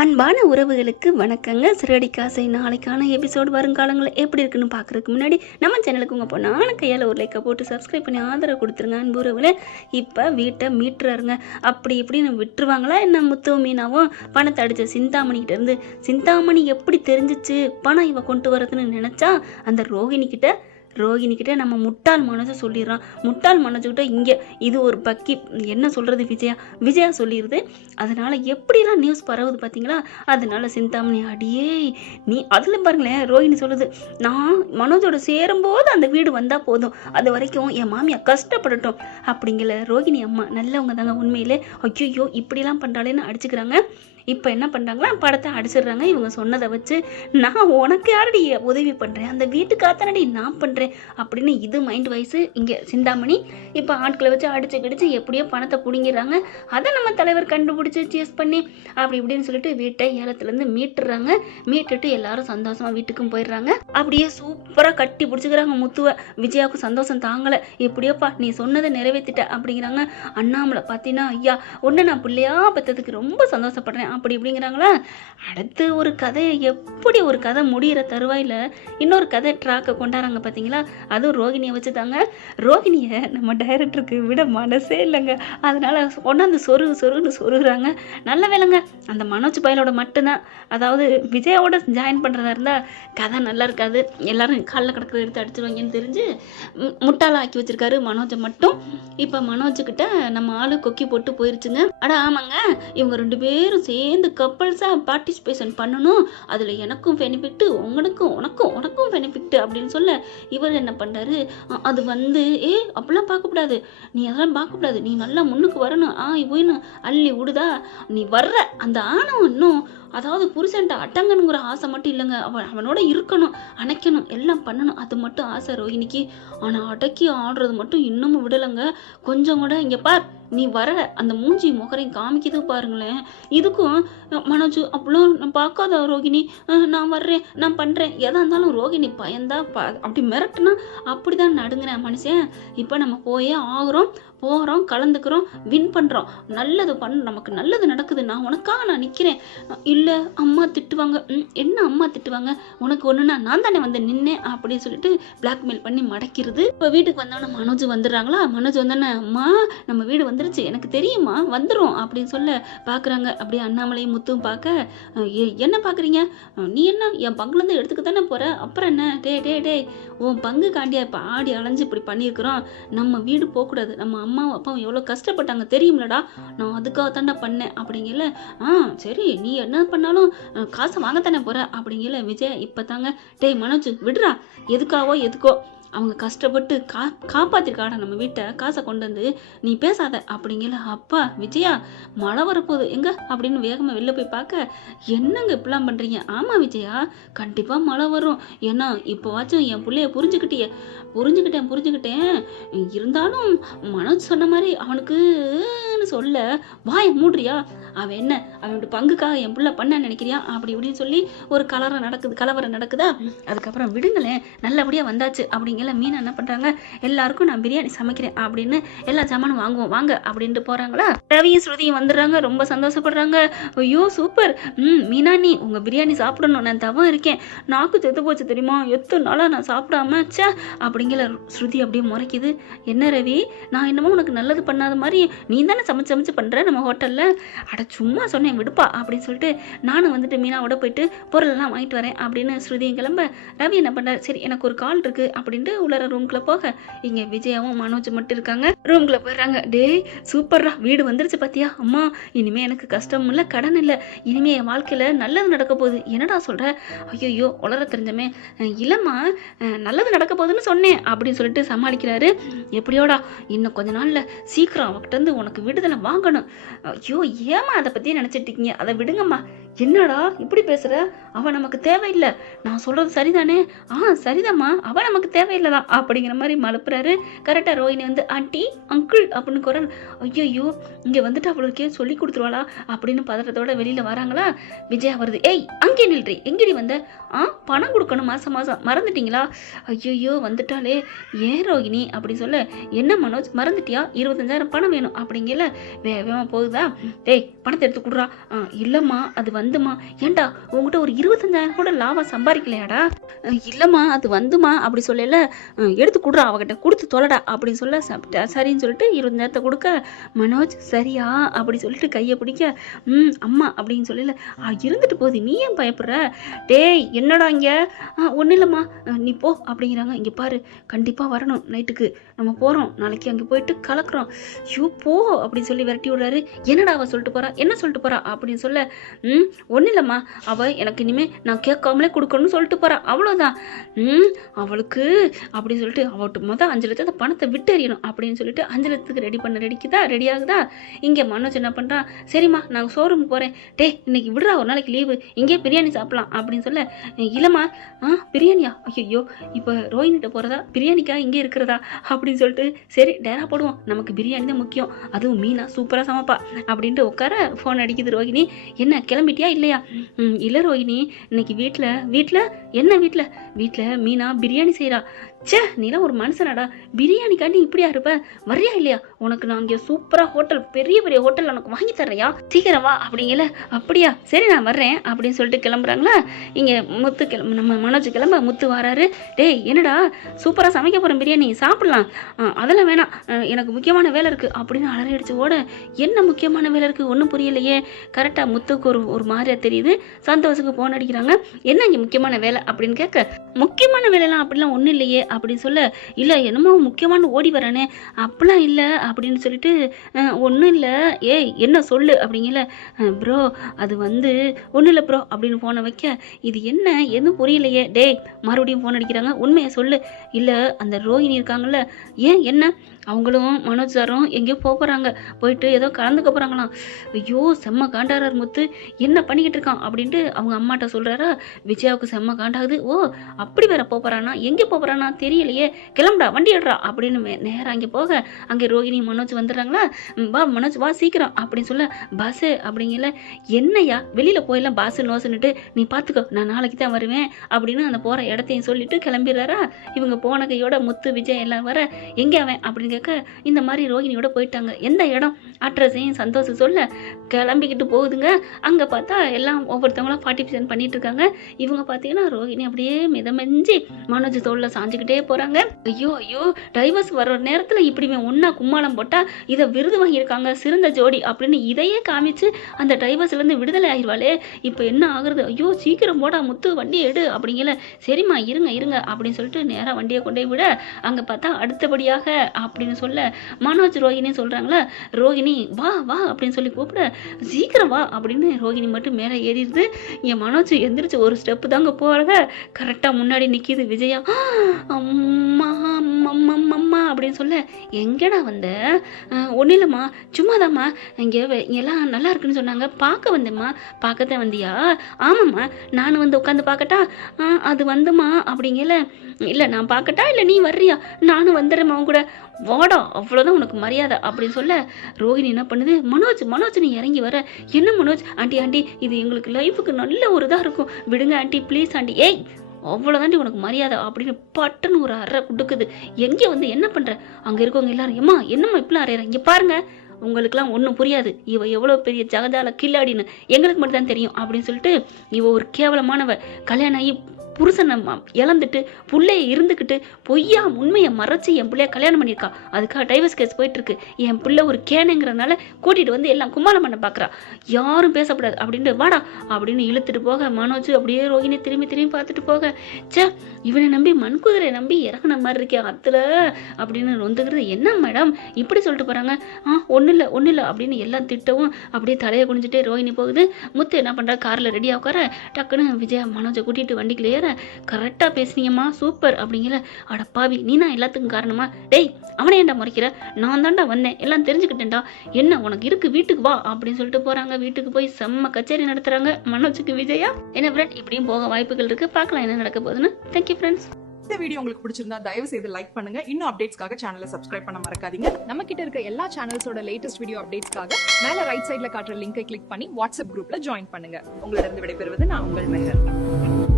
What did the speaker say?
அன்பான உறவுகளுக்கு வணக்கங்க. சிறடி காசை நாளைக்கான எபிசோடு வருங்காலங்களில் எப்படி இருக்குன்னு பார்க்குறதுக்கு முன்னாடி நம்ம சேனலுக்கு உங்கள் பொண்ணான கையால் ஒரு லைக்கை போட்டு சப்ஸ்கிரைப் பண்ணி ஆதரவு கொடுத்துருங்க. அன்பு உறவுகளே, இப்போ வீட்டை மீட்டுறாருங்க. அப்படி இப்படின்னு விட்டுருவாங்களா என்ன? முத்து மீனாவும் பணத்தை அடித்த சிந்தாமணிக்கிட்ட சிந்தாமணி எப்படி தெரிஞ்சிச்சு பணம் இவ கொண்டு வரதுன்னு நினச்சா அந்த ரோகிணிக்கிட்ட நம்ம முட்டாள் மனோஜை சொல்லிடுறான். முட்டாள் மனோஜுக்கிட்ட இங்கே இது ஒரு பக்கி என்ன சொல்கிறது விஜயா சொல்லிடுது. அதனால் எப்படிலாம் நியூஸ் பரவுது பார்த்தீங்களா? அதனால சிந்தாமணி அடியே நீ அதில் பாருங்களேன், ரோகிணி சொல்லுது, நான் மனோஜோட சேரும்போது அந்த வீடு வந்தால் போதும், அது வரைக்கும் என் மாமியா கஷ்டப்படட்டும் அப்படிங்கல. ரோகிணி அம்மா நல்லவங்க தாங்க உண்மையிலே. ஐயோ இப்படிலாம் பண்ணுறாளேன்னு அடிச்சுக்கிறாங்க. இப்போ என்ன பண்ணுறாங்களா, படத்தை அடிச்சிடுறாங்க. இவங்க சொன்னதை வச்சு நான் உனக்கு யாரடி உதவி பண்ணுறேன், அந்த வீட்டுக்காத்தானடி நான் பண்ணுறேன் அப்படின்னு இது மைண்ட் வைஸு இங்கே சிந்தாமணி. இப்போ ஆட்களை வச்சு அடிச்சு எப்படியோ பணத்தை பிடிங்கிறாங்க. அதை நம்ம தலைவர் கண்டுபிடிச்சி சேஸ் பண்ணி அப்படி இப்படின்னு சொல்லிட்டு வீட்டை ஏலத்துலேருந்து மீட்டுறாங்க. மீட்டுட்டு எல்லாரும் சந்தோஷமாக வீட்டுக்கும் போயிடுறாங்க. அப்படியே சூப்பராக கட்டி பிடிச்சிக்கிறாங்க முத்துவை. விஜயாவுக்கு சந்தோஷம் தாங்கலை. எப்படியோப்பா நீ சொன்னதை நிறைவேற்றிட்ட அப்படிங்கிறாங்க. அண்ணாமலை பார்த்தீங்கன்னா, ஐயா ஒன்று நான் பிள்ளையா பெற்றதுக்கு ரொம்ப சந்தோஷப்படுறேன் அப்படி இப்படிங்கிறாங்களா. அடுத்து ஒரு கதையை எப்படி ஒரு கதை முடிகிற தருவாயில் இன்னொரு கதை ட்ராக்கை கொண்டாடுறாங்க பார்த்தீங்களா? அதுவும் ரோகிணியை வச்சு தாங்க. ரோகிணியை நம்ம டைரக்டருக்கு விட மனசே இல்லைங்க. அதனால கொண்டாந்து சொருன்னு சொருகிறாங்க. நல்ல வேலைங்க, அந்த மனோஜ் பயலோட மட்டும்தான், அதாவது விஜயாவோட ஜாயின் பண்ணுறதா இருந்தால் கதை நல்லா இருக்காது, எல்லாரும் காலில் கிடக்கிற எடுத்து அடிச்சிருவாங்கன்னு தெரிஞ்சு முட்டாள ஆக்கி வச்சிருக்காரு மனோஜை மட்டும். இப்போ மனோஜுக்கிட்ட நம்ம ஆளு கொக்கி போட்டு போயிருச்சுங்க. அட ஆமாங்க, இவங்க ரெண்டு பேரும் சேர்ந்து கப்பல்ஸாக பார்ட்டிசிபேஷன் பண்ணணும், அதில் எனக்கும் பெனிஃபிட்டு உனக்கும் பெனிஃபிட்டு அப்படின்னு சொல்ல இவர் என்ன பண்ணுறாரு, அது அப்படிலாம் பார்க்கக்கூடாது, நீ அதெல்லாம் பார்க்கக்கூடாது, நீ நல்லா முன்னுக்கு வரணும், இவனு அள்ளி விடுதா, நீ வர்ற அந்த ஆணவம் இன்னும், அதாவது புருஷன்ட்ட அட்டங்கனுங்கிற ஆசை மட்டும் இல்லைங்க, அவனோட இருக்கணும், அணைக்கணும், எல்லாம் பண்ணணும், அது மட்டும் ஆசை ரோஹிணிக்கு. ஆனால் அடக்கி ஆடுறது மட்டும் இன்னமும் விடலைங்க கொஞ்சம் கூட. இங்கே பார், நீ வர அந்த மூஞ்சி முகரையும் காமிக்கிது பாருங்களேன். இதுக்கும் மனோஜ் அப்படிலாம் நான் பார்க்காத ரோகிணி, நான் வர்றேன், நான் பண்ணுறேன், எதாக இருந்தாலும் ரோகிணி பயந்தா அப்படி மிரட்டுனா அப்படி தான் நடுங்கிறேன் மனுஷன். இப்போ நம்ம போயே ஆகுறோம், போகிறோம், கலந்துக்கிறோம், வின் பண்ணுறோம், நல்லது நமக்கு நல்லது நடக்குது, நான் உனக்காக நான் நிற்கிறேன். இல்லை அம்மா திட்டுவாங்க, என்ன அம்மா திட்டுவாங்க, உனக்கு ஒன்றுனா நான் தானே வந்து நின்னேன் அப்படின்னு சொல்லிட்டு பிளாக்மெயில் பண்ணி மடக்கிறது. இப்போ வீட்டுக்கு வந்தோன்னே மனோஜ் வந்துடுறாங்களா. மனோஜ் வந்தோன்னே, அம்மா நம்ம வீடு வந்துருச்சு, எனக்கு தெரியுமா, வந்துடும் அப்படின்னு சொல்ல பார்க்குறாங்க. அப்படியே அண்ணாமலையும் முத்தும் பார்க்க, என்ன பார்க்குறீங்க, நீ என்ன என் பங்குலேருந்து எடுத்துக்க தானே போகிற, அப்புறம் என்ன, டே உன் பங்கு காண்டியா இப்போ ஆடி அலைஞ்சு இப்படி பண்ணியிருக்கிறோம், நம்ம வீடு போகக்கூடாது, நம்ம அம்மாவும் அப்பாவும் எவ்வளோ கஷ்டப்பட்டாங்க தெரியுமில்லடா, நான் அதுக்காக தாண்டா பண்ணேன் அப்படிங்கல. சரி நீ என்ன பண்ணாலும் காசை வாங்கத்தானே போகிற அப்படிங்கல. விஜய் இப்போ தாங்க, டேய் மனோஜ் விடுறா, எதுக்கோ அவங்க கஷ்டப்பட்டு காப்பாத்திருக்காடா நம்ம வீட்டை, காசை கொண்டு வந்து நீ பேசாத அப்படிங்கல. அப்பா விஜயா மழை வரப்போகுது எங்க அப்படின்னு வேகமாக வெளில போய் பார்க்க, என்னங்க இப்படிலாம் பண்ணுறீங்க? ஆமாம் விஜயா கண்டிப்பாக மழை வரும், ஏன்னா இப்போவாச்சும் என் பிள்ளைய புரிஞ்சுக்கிட்டேன், இருந்தாலும் மனோஜ் சொன்ன மாதிரி அவனுக்குன்னு சொல்ல வாய மூடுறியா, அவன் என்ன அவனோட பங்குக்காக என் பிள்ளை பண்ண நினைக்கிறியா அப்படி இப்படின்னு சொல்லி ஒரு கலவரம் நடக்குதா. அதுக்கப்புறம் விடுங்களேன், நல்லபடியாக வந்தாச்சு அப்படிங்கல. மீனா என்ன பண்ணுறாங்க, எல்லாருக்கும் நான் பிரியாணி சமைக்கிறேன் அப்படின்னு எல்லா சாமானும் வாங்குவோம் வாங்க அப்படின்ட்டு போகிறாங்களா. ரவியும் ஸ்ருதியும் வந்துடுறாங்க, ரொம்ப சந்தோஷப்படுறாங்க. ஐயோ சூப்பர், மீனா நீ உங்கள் பிரியாணி சாப்பிடணும், நான் தவம் இருக்கேன், நாக்கு செத்து போச்சு தெரியுமா, எத்தனை நாளாக நான் சாப்பிடாம சே அப்படிங்கிற. ஸ்ருதி அப்படியே முறைக்குது, என்ன ரவி நான் என்னமோ உனக்கு நல்லது பண்ணாத மாதிரி நீ தானே சமைச்சு பண்ணுற நம்ம ஹோட்டலில், அட சும்மா சொன்னேன் விடுப்பா அப்படின்னு சொல்லிட்டு நானும் வந்துட்டு மீனாவோட போயிட்டு பொருளெல்லாம் வாங்கிட்டு வரேன் அப்படின்னு ஸ்ருதியும் கிளம்ப. ரவி என்ன பண்ணுறாரு, சரி எனக்கு ஒரு கால் இருக்கு அப்படின்ட்டு உள்ளர ரூம்குள்ள போக, இங்கே விஜயாவும் மனோஜ் மட்டும் இருக்காங்க. ரூம்குள்ள போயிடுறாங்க. டேய் சூப்பர்ரா, வீடு வந்துருச்சு பார்த்தியா, அம்மா இனிமே எனக்கு கஷ்டம் இல்லை, கடன் இல்லை, இனிமே என் வாழ்க்கையில் நல்லது நடக்க போகுது. என்னடா சொல்கிற, ஐயோ உளர தெரிஞ்சமே, இல்லைம்மா நல்லது நடக்க போகுதுன்னு சொன்னேன் அப்படின்னு சொல்லிட்டு சமாளிக்கிறாரு. எப்படியோடா இன்னும் கொஞ்ச நாளில் சீக்கிரம் அவகிட்ட உனக்கு விடுதலை வாங்கணும். ஐயோ ஏமா அதை பற்றி நினச்சிட்டு இருக்கீங்க, அதை விடுங்கம்மா. என்னடா இப்படி பேசுகிற, அவன் நமக்கு தேவையில்லை, நான் சொல்கிறது சரிதானே, சரிதாம்மா அவன் நமக்கு தேவையில்லை தான் அப்படிங்கிற மாதிரி மழுப்புறாரு. கரெக்டாக ரோஹிணி வந்து ஆண்டி அங்கிள் அப்படின்னு குரல். ஐயோ இங்கே வந்துட்டு அவளுக்கே சொல்லி கொடுத்துருவாளா அப்படின்னு பதட்டத்தோட வெளியில் வராங்களா. விஜயா வருது, ஏய் அங்கே நில்றி, எங்கடி வந்த, பணம் கொடுக்கணும் மாதம் மறந்துட்டீங்களா, ஐயோ வந்துட்டாலே ஏன் ரோஹிணி அப்படி சொல்ல, என்ன மனோஜ் மறந்துட்டியா, 25,000 பணம் வேணும் அப்படிங்கல. வேகமாக போகுதா, டேய் பணத்தை எடுத்து கொடுறா. இல்லைம்மா அது வந்துமா. ஏண்டா உங்ககிட்ட ஒரு 25,000 கூட லாபம் சம்பாதிக்கலையாடா? இல்லைம்மா அது வந்துமா அப்படி சொல்லல. எடுத்து கொடுறா அவகிட்ட, கொடுத்து தொலைடா அப்படின்னு சொல்ல சரின்னு சொல்லிட்டு 20,000 கொடுக்க மனோஜ் சரியா அப்படி சொல்லிட்டு கையை பிடிக்க அம்மா அப்படின்னு சொல்லல. இருந்துட்டு போகுது, நீ ஏன் பயப்படுற? டேய் என்னடா இங்கே? ஒன்றும் இல்லைம்மா நீ போ அப்படிங்கிறாங்க. இங்கே பாரு கண்டிப்பாக வரணும், நைட்டுக்கு நம்ம போகிறோம், நாளைக்கு அங்கே போயிட்டு கலக்குறோம். ஐயோ போ அப்படின்னு சொல்லி விரட்டி விடுறாரு. என்னடா அவள் சொல்லிட்டு போறா, என்ன சொல்லிட்டு போறா அப்படின்னு சொல்ல ஒன்றும் இல்லைம்மா அவள் எனக்கு இனிமேல் நான் கேட்காமலே கொடுக்கணும்னு சொல்லிட்டு போறா, அவ்வளோதான். அவளுக்கு அப்படின்னு சொல்லிட்டு அவட்டு மொதல் 5 லட்சத்தை பணத்தை விட்டு எறியணும் அப்படின்னு சொல்லிட்டு 5 லட்சத்துக்கு ரெடி ஆகுதா. இங்கே மனோஜ் என்ன பண்ணுறான், சரிம்மா நான் ஷோரூம் போகிறேன். டே இன்னைக்கு விடுறா, ஒரு நாளைக்கு லீவு, இங்கே பிரியாணி சாப்பிடலாம் அப்படின்னு சொல்ல. இல்லைம்மா பிரியாணியா? ஐயோ இப்போ ரோஹினிட்ட போகிறதா, பிரியாணிக்கா இங்கே இருக்கிறதா அப்படின்னு சொல்லிட்டு சரி டேரா போடுவோம், நமக்கு பிரியாணி தான் முக்கியம், அதுவும் மீனா சூப்பராக சமைப்பா அப்படின்ட்டு உட்கார ஃபோன் அடிக்குது ரோஹினி. என்ன கிளம்பிட்டியா இல்லையா? இல்லை ரோஹினி இன்னைக்கு வீட்டில் என்ன வீட்டில் மீனா பிரியாணி செய்கிறா. சே நீலாம் ஒரு மனுஷனாடா, பிரியாணிக்காண்டி இப்படியா இருப்ப? வர்றியா இல்லையா? உனக்கு நான் இங்கே சூப்பராக ஹோட்டல், பெரிய ஹோட்டல் உனக்கு வாங்கி தர்றையா, சீக்கிரம் வா அப்படிங்கல. அப்படியா சரி நான் வர்றேன் அப்படின்னு சொல்லிட்டு கிளம்புறாங்களா. இங்கே முத்து நம்ம மனோஜ் கிளம்ப முத்து வராரு. டேய் என்னடா சூப்பராக சமைக்க போகிறேன், பிரியாணி சாப்பிடலாம், அதெல்லாம் வேணாம் எனக்கு முக்கியமான வேலை இருக்குது அப்படின்னு அலறி அடிச்சு ஓட. என்ன முக்கியமான வேலை இருக்குது ஒன்றும் புரியலையே. கரெக்டாக முத்துக்கு ஒரு மாதிரியா தெரியுது. சந்தோஷுக்கு ஃபோன் அடிக்கிறாங்க. என்ன இங்கே முக்கியமான வேலை அப்படின்னு கேட்க, முக்கியமான வேலைலாம் அப்படிலாம் ஒன்றும் இல்லையே அப்படின்னு சொல்ல. இல்லை என்னமோ முக்கியமான ஓடி வரேனே, அப்படிலாம் இல்லை அப்படின்னு சொல்லிட்டு ஒன்றும் இல்லை ஏய் என்ன சொல்லு அப்படிங்கல. ப்ரோ அது வந்து ஒன்றும் இல்லை ப்ரோ அப்படின்னு ஃபோனை வைக்க, இது என்ன எதுவும் புரியலையே. டேய் மறுபடியும் ஃபோன் அடிக்கிறாங்க, உண்மையை சொல்லு. இல்லை அந்த ரோஹினி இருக்காங்கல்ல, ஏன் என்ன அவங்களும் மனோஜ் சாரும் எங்கேயோ போகிறாங்க, போயிட்டு ஏதோ கலந்துக்க போகிறாங்களாம். ஐயோ செம்ம காண்டாரார் முத்து, என்ன பண்ணிக்கிட்டு இருக்கான் அப்படின்ட்டு அவங்க அம்மாட்ட சொல்கிறாரா. விஜயாவுக்கு செம்ம காண்டாகுது. ஓ அப்படி வேற போகிறானா, எங்கே போகிறானா தெரியலையே, கிளம்புடா வண்டி எடுறா அப்படின்னு நேராக அங்கே போக, அங்கே ரோஹினி மனோஜ் வந்துடுறாங்களா. வா மனோஜ் வா சீக்கிரம் அப்படின்னு சொல்ல. பாஸு அப்படிங்கல. என்னையா வெளியில் போயெல்லாம் பாஸு நோசுன்னுட்டு நீ பார்த்துக்கோ, நான் நாளைக்கு தான் வருவேன் அப்படின்னு அந்த போகிற இடத்தையும் சொல்லிட்டு கிளம்பிடுறாரா. இவங்க போன கையோட முத்து விஜய் எல்லாம் வர, எங்கே அவன் அப்படின்னு இந்த மாதிரி ரோஹினியோட போயிட்டாங்க. எந்த இடம் அட்ரஸையும் சந்தோஷம் சொல்ல கிளம்பிக்கிட்டு போகுதுங்க. அங்க பார்த்தா எல்லாம் ஒவ்வொருத்தவங்களும் 40% பண்ணிட்டு இருக்காங்க. இவங்க பார்த்தீங்கன்னா ரோஹினி அப்படியே மிதமெஞ்சி மனோஜ் தோல்ல சாஞ்சுக்கிட்டே போறாங்க. ஐயோ டைவர்ஸ் வர்ற நேரத்துல இப்படி ஒன்னா கும்மாளம் போட்டா இதை விருது வாங்கியிருக்காங்க சிறந்த ஜோடி அப்படின்னு இதையே காமிச்சு அந்த டைவர்ஸ்ல இருந்து விடுதலை ஆகிடுவாளே. இப்போ என்ன ஆகுறது? ஐயோ சீக்கிரம் போடா முத்து வண்டி எடு அப்படிங்கல. சரிம்மா இருங்க அப்படின்னு சொல்லிட்டு நேரா வண்டியை கொண்டே விட, அங்க பார்த்தா அடுத்தபடியாக அப்படின்னு சொல்ல மனோஜ் ரோஹினி சொல்றாங்களா. ரோஹினி வா அப்படின்னு சொல்லி கூப்பிட, சீக்கிரம் வா அப்படின்னு ரோஹினி மட்டும் மேலே ஏறிடுது. என் மனோஜ் எந்திரிச்சு ஒரு ஸ்டெப்பு தாங்க போறத கரெக்டா முன்னாடி நிக்கிது விஜயா. அம்மா அம்மா அப்படின்னு சொல்ல, எங்கடா வந்த? ஒன்றும் இல்லைம்மா சும்மாதாம்மா, இங்கே எல்லாம் நல்லா இருக்குன்னு சொன்னாங்க, பார்க்க வந்தேம்மா. பார்க்கத்தான் வந்தியா? ஆமாம்மா நானும் வந்து உட்காந்து பார்க்கட்டா? அது வந்துமா அப்படிங்கல. இல்லை நான் பார்க்கட்டா இல்லை நீ வர்றியா? நானும் வந்துடுறேம்மா அவங்க கூட, வாடா அவ்வளோதான் உனக்கு மரியாதை அப்படின்னு சொல்ல. ரோஹினி என்ன பண்ணுது, மனோஜ் நீ இறங்கி வர. என்ன மனோஜ்? ஆண்டி இது எங்களுக்கு லைஃபுக்கு நல்ல ஒரு இதாக இருக்கும், விடுங்க ஆண்டி ப்ளீஸ் ஆண்டி. ஏய் அவ்வளோதாண்டி உனக்கு மரியாதை அப்படின்னு பட்டுன்னு ஒரு அறை கொடுக்குது. எங்கே வந்து என்ன பண்ணுற? அங்கே இருக்கவங்க எல்லாரும் ஏம்மா என்னம்மா இப்பெல்லாம் அறையிற, இங்கே பாருங்க உங்களுக்குலாம் ஒன்றும் புரியாது, இவ எவ்வளோ பெரிய ஜகதால கில்லாடின்னு எங்களுக்கு மட்டும் தான் தெரியும் அப்படின்னு சொல்லிட்டு, இவ ஒரு கேவலமானவ, கல்யாணம் ஆகி புருஷனை இழந்துட்டு பிள்ளைய இருந்துக்கிட்டு பொய்யா உண்மையை மறைச்சி என் பிள்ளைய கல்யாணம் பண்ணியிருக்கா. அதுக்காக டைவர்ஸ் கேஸ் போயிட்டு இருக்கு. என் பிள்ளை ஒரு கேனுங்கிறதுனால கூட்டிட்டு வந்து எல்லாம் கும்மாளம் பண்ண பார்க்குறா. யாரும் பேசக்கூடாது அப்படின்ட்டு வாடா அப்படின்னு இழுத்துட்டு போக, மனோஜ் அப்படியே ரோஹினி திரும்பி பார்த்துட்டு போக, சே இவனை நம்பி மண்குதிரை நம்பி இறங்கின மாதிரி இருக்கே அத்துல அப்படின்னு நொந்துக்கிறது. என்ன மேடம் இப்படி சொல்லிட்டு போறாங்க? ஒன்றும் இல்லை அப்படின்னு எல்லாம் திட்டவும் அப்படியே தலையை குனிஞ்சிட்டே ரோஹினி போகுது. முத்து என்ன பண்றா, கார்ல ரெடியாக உட்கார டக்குன்னு விஜயா மனோஜை கூட்டிட்டு வண்டிக்குள்ள ஏற, கரெக்டா பேசுனீங்கம்மா சூப்பர் அப்படிங்கிற. அட பாவி நீ தான் எல்லாத்துக்கும் காரணமா? டேய் அவனை ஏன்டா முறைக்கிற? நான் தான்டா வந்தேன், எல்லாம் தெரிஞ்சுக்கிட்டேன்டா, என்ன உனக்கு இருக்கு வீட்டுக்கு வா அப்படின்னு சொல்லிட்டு போறாங்க. வீட்டுக்கு போய் செம்ம கச்சேரி நடத்துறாங்க மனோஜுக்கு விஜயா. என்ன ஃப்ரெண்ட் இப்படியும் போக வாய்ப்புகள் இருக்கு, பார்க்கலாம் என்ன நடக்க போகுதுன்னு. Thank you friends. இந்த வீடியோ உங்களுக்கு பிடிச்சிருந்தா தயவு செய்து லைக் பண்ணுங்க. இன்னும் அப்டேட்ஸ்க்காக சேனலை சப்ஸ்கிரைப் பண்ண மறக்காதீங்க. நம்ம கிட்ட இருக்க எல்லா சேனல்ஸோட லேட்டஸ்ட் வீடியோ அப்டேட்ஸ்க்காக மேல ரைட் சைடுல காட்டுற லிங்கை கிளிக் பண்ணி வாட்ஸ்அப் குரூப்ல ஜாயின் பண்ணுங்க. உங்களிடம் விடைபெறுவது நான் உங்கள் மெஹர்.